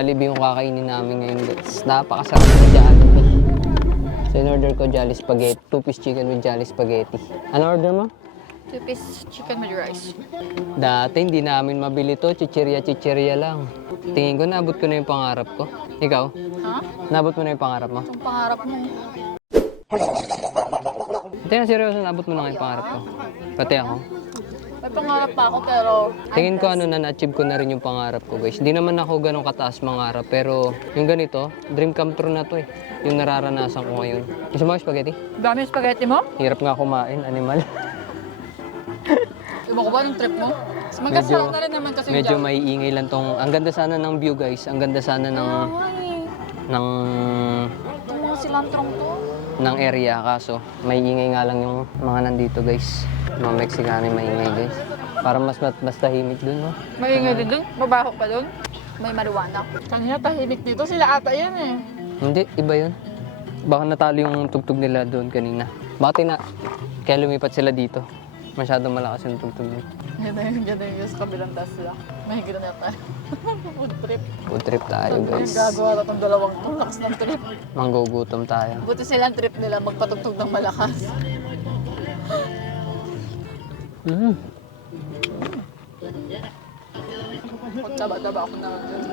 Jollibee yung kakainin namin ngayon guys. Napakasarap ng Jollibee. So in-order ko Jolly Spaghetti. 2-piece chicken with Jolly Spaghetti. Ano order mo? 2-piece chicken with rice. Dati hindi namin mabili to. Chichirya lang. Tingin ko naabot ko na yung pangarap ko. Ikaw? Ha? Naabot mo na yung pangarap mo? Itong pangarap mo. Hindi na seryoso, naabot mo na nga yung pangarap ko. Pati ako. May pangarap pa ako pero... Tingin ko na-achieve ko na rin yung pangarap ko guys. Hindi naman ako ganun kataas mangarap. Pero yung ganito, dream come true na to eh. Yung nararanasan ko ngayon. Gusto mo spaghetti? Dami yung spaghetti mo? Hirap nga kumain, animal. Iba ko ba ng trip mo? Magkasarap na rin naman kasi medyo may ingay lang tong... Ang ganda sana ng view guys. Ang ganda sana ng... ng... Itong mga silantrong to. ng area. Kaso may ingay nga lang yung mga nandito guys. Mga Mexicano may ingay guys. Para mas tahimik dun, no? Maingay din dun? Mabaho pa dun? May marijuana. Kanina tahimik dito. Sila ata yan eh. Hindi, iba yun. Baka natalo yung tugtog nila doon kanina. Baka kaya lumipat sila dito. Masyadong malakas yung tugtog nila. Ganda yung sa kabilang taas sila. Mahigit na tayo. Food trip. Food trip tayo guys. Gagawa na itong dalawang to. Lakas ng trip. Manggugutom tayo. Buti silang trip nila magpatugtog ng malakas. Taba-taba ako naman dyan.